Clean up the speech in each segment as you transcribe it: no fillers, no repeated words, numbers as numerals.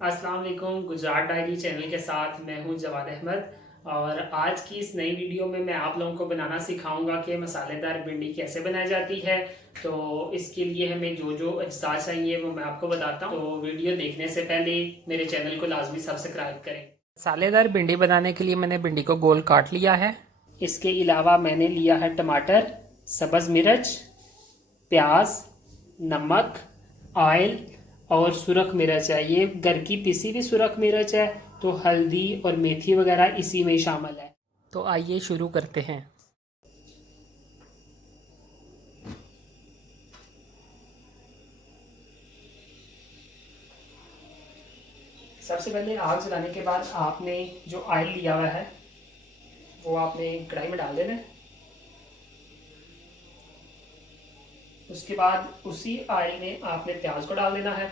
अस्सलाम वालेकुम। Gujarat diary channel के साथ मैं हूं जवाद अहमद और आज की इस नई वीडियो में मैं आप लोगों को बनाना सिखाऊंगा कि मसालेदार भिंडी कैसे बनाई जाती है। तो इसके लिए हमें जो जो अज्जा चाहिए वो मैं आपको बताता हूं। तो वीडियो देखने से पहले मेरे चैनल को लाजमी सब्सक्राइब करें। मसालेदार भिंडी बनाने के लिए मैंने भिंडी को गोल काट लिया है। इसके अलावा मैंने लिया है टमाटर, सब्ज़ मिर्च, प्याज, नमक, ऑयल और सुरख मिर्च है। ये घर की पिसी हुई सुरख मिर्च है, तो हल्दी और मेथी वगैरह इसी में शामिल है। तो आइए शुरू करते हैं। सबसे पहले आग जलाने के बाद आपने जो ऑयल लिया हुआ है वो आपने कढ़ाई में डाल देना है। उसके बाद उसी ऑयल में आपने प्याज को डाल देना है।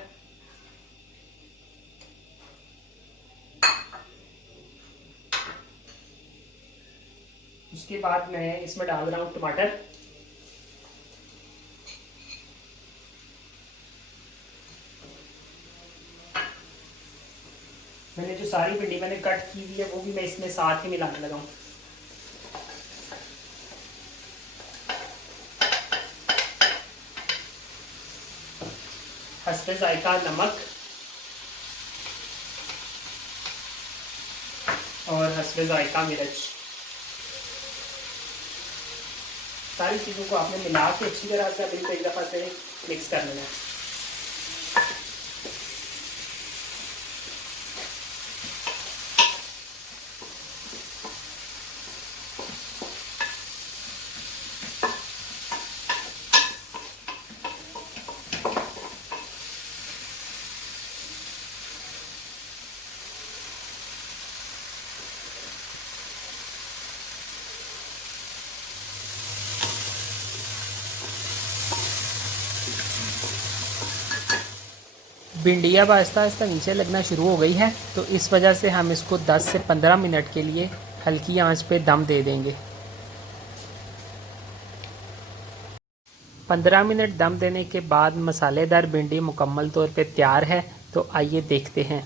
उसके बाद मैं इसमें डाल रहा हूँ टमाटर। मैंने जो सारी भिंडी मैंने कट की हुई है वो भी मैं इसमें साथ ही मिलाने लगा हूँ। हस्बे जायका नमक और हस्बे जायका मिर्च, सारी चीज़ों को आपने मिला के अच्छी तरह से बिल्कुल एक दफ़ा से मिक्स कर लेना है। भिंडी अब आहिस्ता आहिस्ता नीचे लगना शुरू हो गई है, तो इस वजह से हम इसको 10 से 15 मिनट के लिए हल्की आंच पे दम दे देंगे। 15 मिनट दम देने के बाद मसालेदार भिंडी मुकम्मल तौर पे तैयार है। तो आइए देखते हैं।